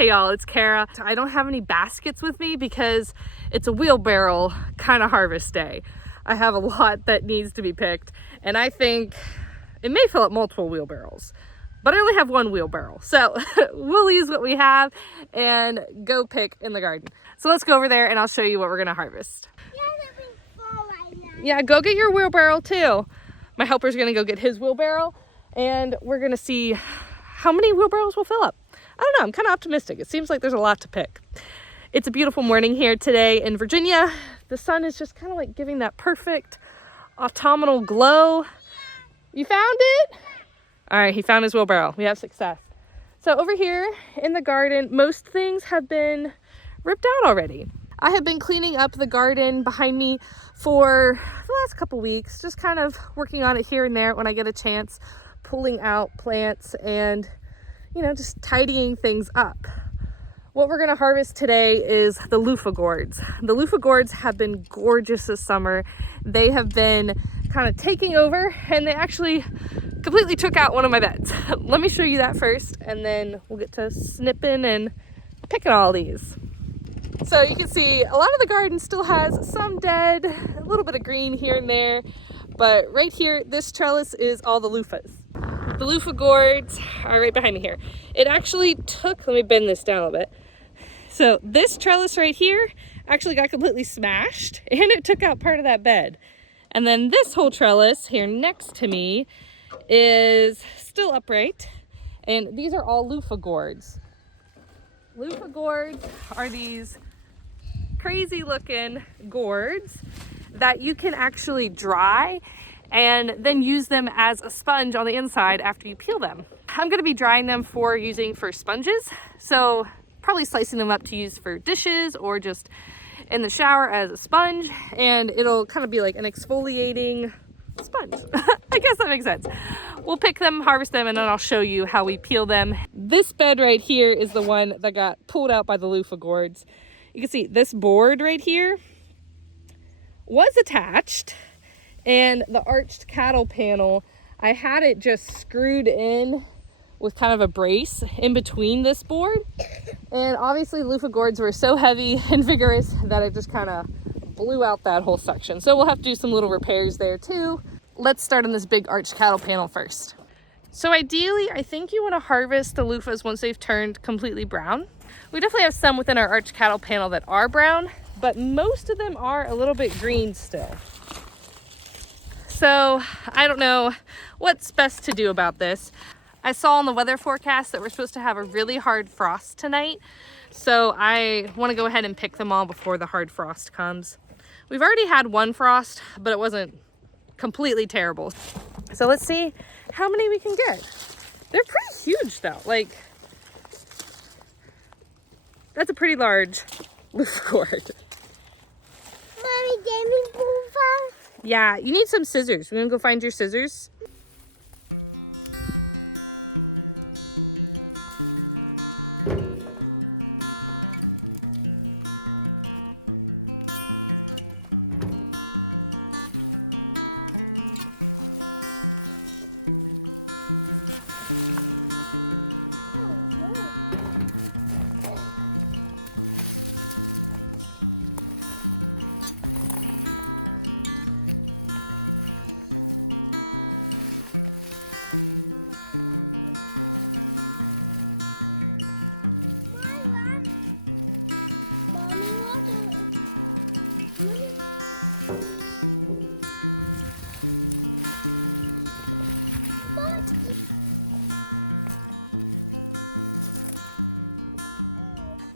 Hey y'all, it's Cara. I don't have any baskets with me because it's a wheelbarrow kind of harvest day. I have a lot that needs to be picked, and I think it may fill up multiple wheelbarrows, but I only have one wheelbarrow. So we'll use what we have and go pick in the garden. So let's go over there and I'll show you what we're gonna harvest. Yeah, go get your wheelbarrow too. My helper's gonna go get his wheelbarrow and we're gonna see how many wheelbarrows will fill up. I don't know, I'm kind of optimistic. It seems like there's a lot to pick. It's a beautiful morning here today in Virginia. The sun is just kind of like giving that perfect autumnal glow. You found it? All right, he found his wheelbarrow. We have success. So over here in the garden, most things have been ripped out already. I have been cleaning up the garden behind me for the last couple weeks, just kind of working on it here and there when I get a chance, pulling out plants and, you know, just tidying things up. What we're gonna harvest today is the Luffa gourds. The Luffa gourds have been gorgeous this summer. They have been kind of taking over and they actually completely took out one of my beds. Let me show you that first and then we'll get to snipping and picking all these. So you can see a lot of the garden still has some dead, a little bit of green here and there, but right here, this trellis is all the Luffas. The Luffa gourds are right behind me here. It actually took, let me bend this down a little bit. So this trellis right here actually got completely smashed and it took out part of that bed. And then this whole trellis here next to me is still upright. And these are all Luffa gourds. Luffa gourds are these crazy looking gourds that you can actually dry and then use them as a sponge on the inside after you peel them. I'm gonna be drying them for using for sponges. So probably slicing them up to use for dishes or just in the shower as a sponge. And it'll kind of be like an exfoliating sponge. I guess that makes sense. We'll pick them, harvest them, and then I'll show you how we peel them. This bed right here is the one that got pulled out by the Luffa gourds. You can see this board right here was attached, and the arched cattle panel, I had it just screwed in with kind of a brace in between this board. And obviously Luffa gourds were so heavy and vigorous that it just kind of blew out that whole section. So we'll have to do some little repairs there too. Let's start on this big arched cattle panel first. So ideally, I think you want to harvest the Luffas once they've turned completely brown. We definitely have some within our arched cattle panel that are brown, but most of them are a little bit green still. So I don't know what's best to do about this. I saw on the weather forecast that we're supposed to have a really hard frost tonight. So I want to go ahead and pick them all before the hard frost comes. We've already had one frost, but it wasn't completely terrible. So let's see how many we can get. They're pretty huge though. Like, that's a pretty large Luffa gourd. Mommy, gave me Loofah. Yeah, you need some scissors. You want to go find your scissors?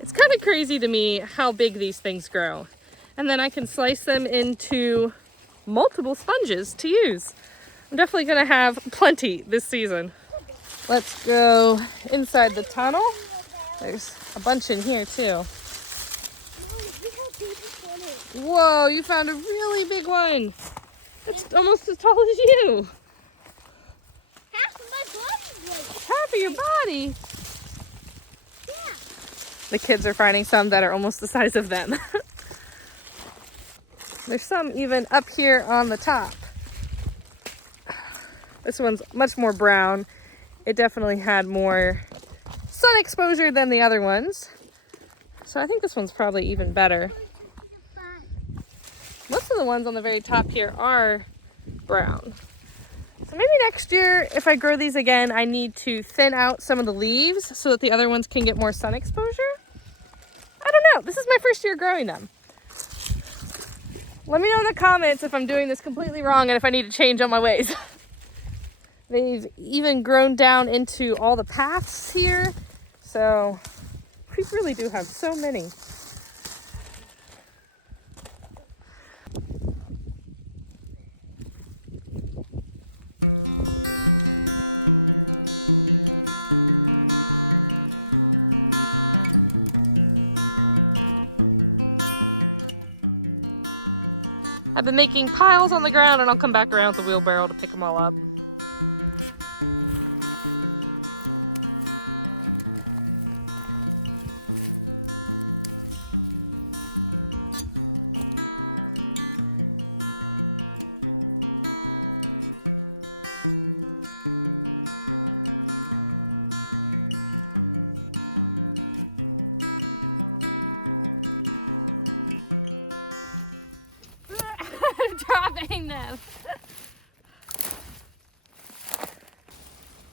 It's kind of crazy to me how big these things grow. And then I can slice them into multiple sponges to use. I'm definitely gonna have plenty this season. Let's go inside the tunnel. There's a bunch in here too. Whoa, you found a really big one. It's almost as tall as you. Half of my body's like. Half of your body. Yeah. The kids are finding some that are almost the size of them. There's some even up here on the top. This one's much more brown. It definitely had more sun exposure than the other ones. So I think this one's probably even better. Most of the ones on the very top here are brown. So maybe next year, if I grow these again, I need to thin out some of the leaves so that the other ones can get more sun exposure. I don't know. This is my first year growing them. Let me know in the comments if I'm doing this completely wrong and if I need to change on my ways. They've even grown down into all the paths here. So we really do have so many. I've been making piles on the ground and I'll come back around with the wheelbarrow to pick them all up. Dropping them.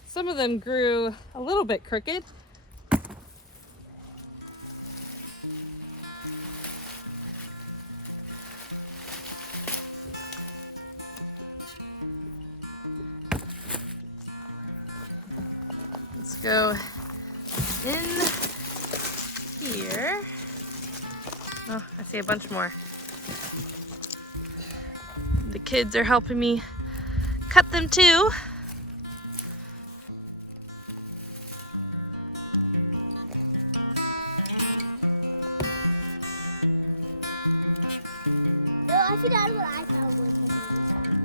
Some of them grew a little bit crooked. Let's go in here. Oh, I see a bunch more. The kids are helping me cut them too. Actually, that's what I thought was the biggest one.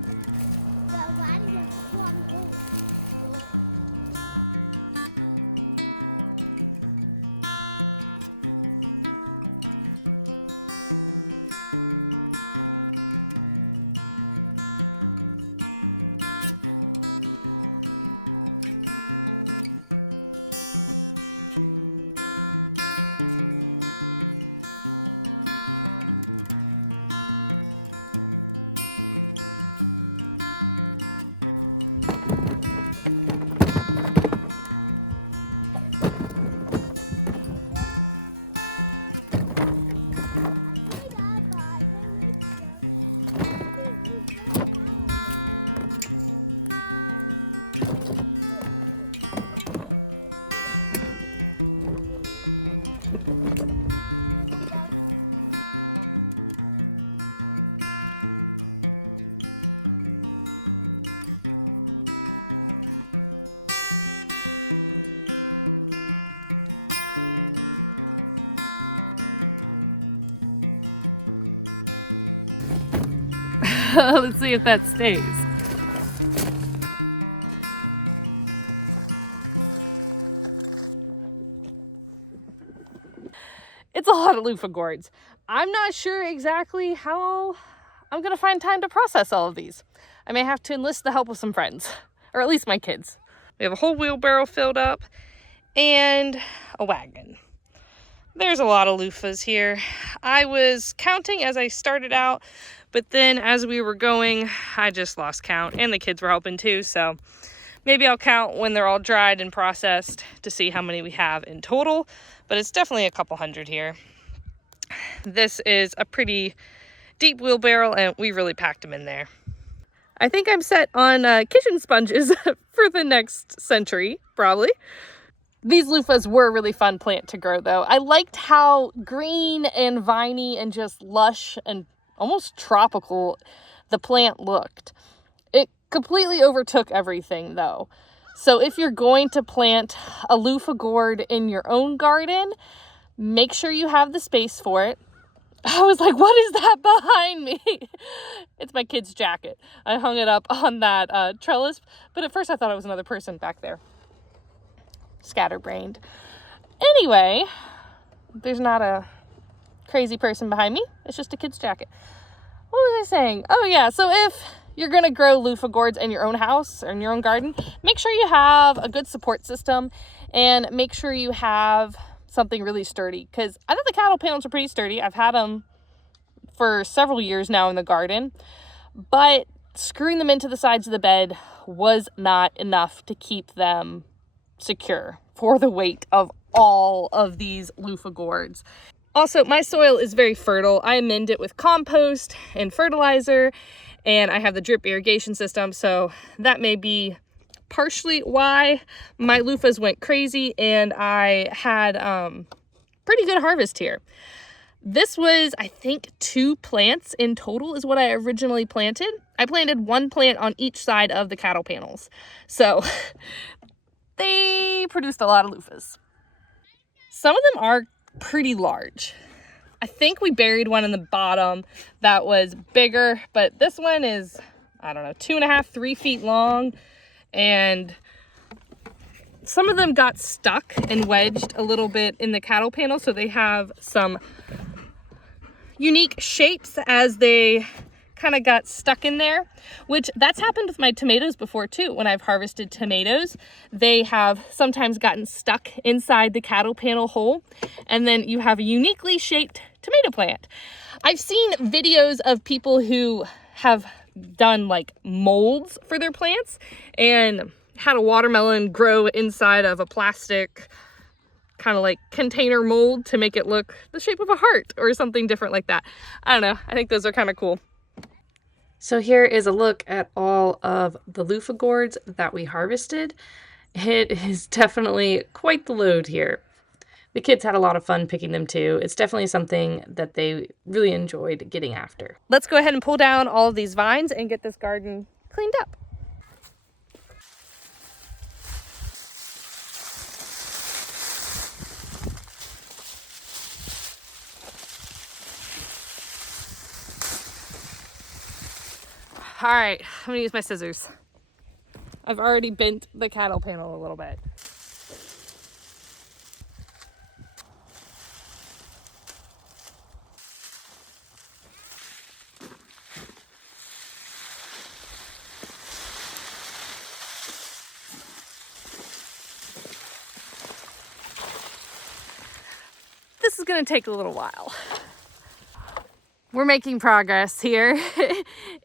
So why did you want to do it? Let's see if that stays. It's a lot of loofah gourds. I'm not sure exactly how I'm gonna find time to process all of these. I may have to enlist the help of some friends, or at least my kids. We have a whole wheelbarrow filled up and a wagon. There's a lot of loofahs here. I was counting as I started out, but then as we were going, I just lost count, and the kids were helping too, so maybe I'll count when they're all dried and processed to see how many we have in total, but it's definitely a couple hundred here. This is a pretty deep wheelbarrow, and we really packed them in there. I think I'm set on kitchen sponges for the next century, probably. These loofahs were a really fun plant to grow, though. I liked how green and viney and just lush and almost tropical the plant looked. It completely overtook everything, though. So if you're going to plant a loofah gourd in your own garden, make sure you have the space for it. I was like, what is that behind me? It's my kid's jacket. I hung it up on that trellis, but at first I thought it was another person back there. Scatterbrained. Anyway, there's not a crazy person behind me. It's just a kid's jacket. What was I saying? Oh yeah, so if you're gonna grow loofah gourds in your own house or in your own garden, make sure you have a good support system. and make sure you have something really sturdy, because I think the cattle panels are pretty sturdy. I've had them for several years now in the garden, but screwing them into the sides of the bed was not enough to keep them secure for the weight of all of these Loofah gourds. Also, my soil is very fertile. I amend it with compost and fertilizer, and I have the drip irrigation system, so that may be partially why my loofahs went crazy and I had pretty good harvest here. This was, I think, 2 plants in total is what I originally planted. I planted 1 plant on each side of the cattle panels. So they produced a lot of loofahs. Some of them are pretty large. I think we buried one in the bottom that was bigger, but this one is, I don't know, 2.5, 3 feet long. And some of them got stuck and wedged a little bit in the cattle panel, so they have some unique shapes as they kind of got stuck in there, which that's happened with my tomatoes before too. When I've harvested tomatoes, they have sometimes gotten stuck inside the cattle panel hole, and then you have a uniquely shaped tomato plant. I've seen videos of people who have done like molds for their plants and had a watermelon grow inside of a plastic kind of like container mold to make it look the shape of a heart or something different like that. I don't know. I think those are kind of cool. So here is a look at all of the Loofah gourds that we harvested. It is definitely quite the load here. The kids had a lot of fun picking them too. It's definitely something that they really enjoyed getting after. Let's go ahead and pull down all of these vines and get this garden cleaned up. All right, I'm gonna use my scissors. I've already bent the cattle panel a little bit. This is gonna take a little while. We're making progress here.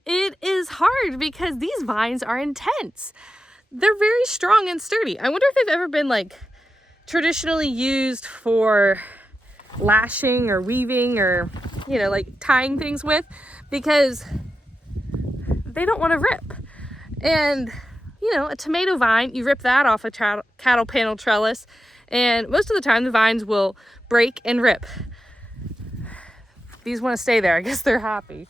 It is hard because these vines are intense. They're very strong and sturdy. I wonder if they've ever been like traditionally used for lashing or weaving or, you know, like tying things with, because they don't want to rip. And, you know, a tomato vine, you rip that off a cattle panel trellis, and most of the time the vines will break and rip. These want to stay there. I guess they're happy.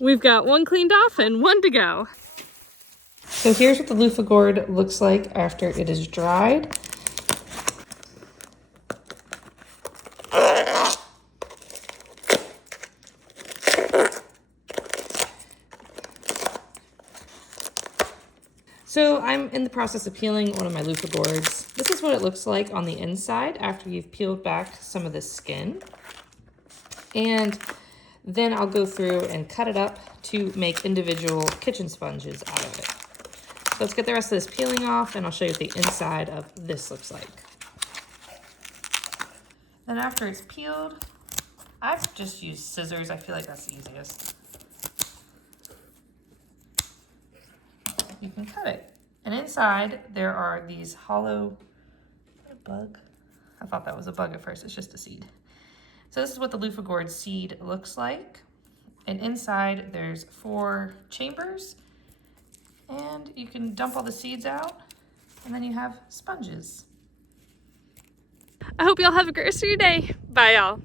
We've got one cleaned off and one to go. So here's what the Loofah gourd looks like after it is dried. So I'm in the process of peeling one of my Loofah gourds. This is what it looks like on the inside after you've peeled back some of the skin. And then I'll go through and cut it up to make individual kitchen sponges out of it. So let's get the rest of this peeling off, and I'll show you what the inside of this looks like. Then after it's peeled, I've just used scissors. I feel like that's the easiest. You can cut it. And inside there are these hollow, a bug? I thought that was a bug at first, it's just a seed. So this is what the Loofah gourd seed looks like. And inside there's 4 chambers, and you can dump all the seeds out, and then you have sponges. I hope y'all have a great rest of your day. Bye y'all.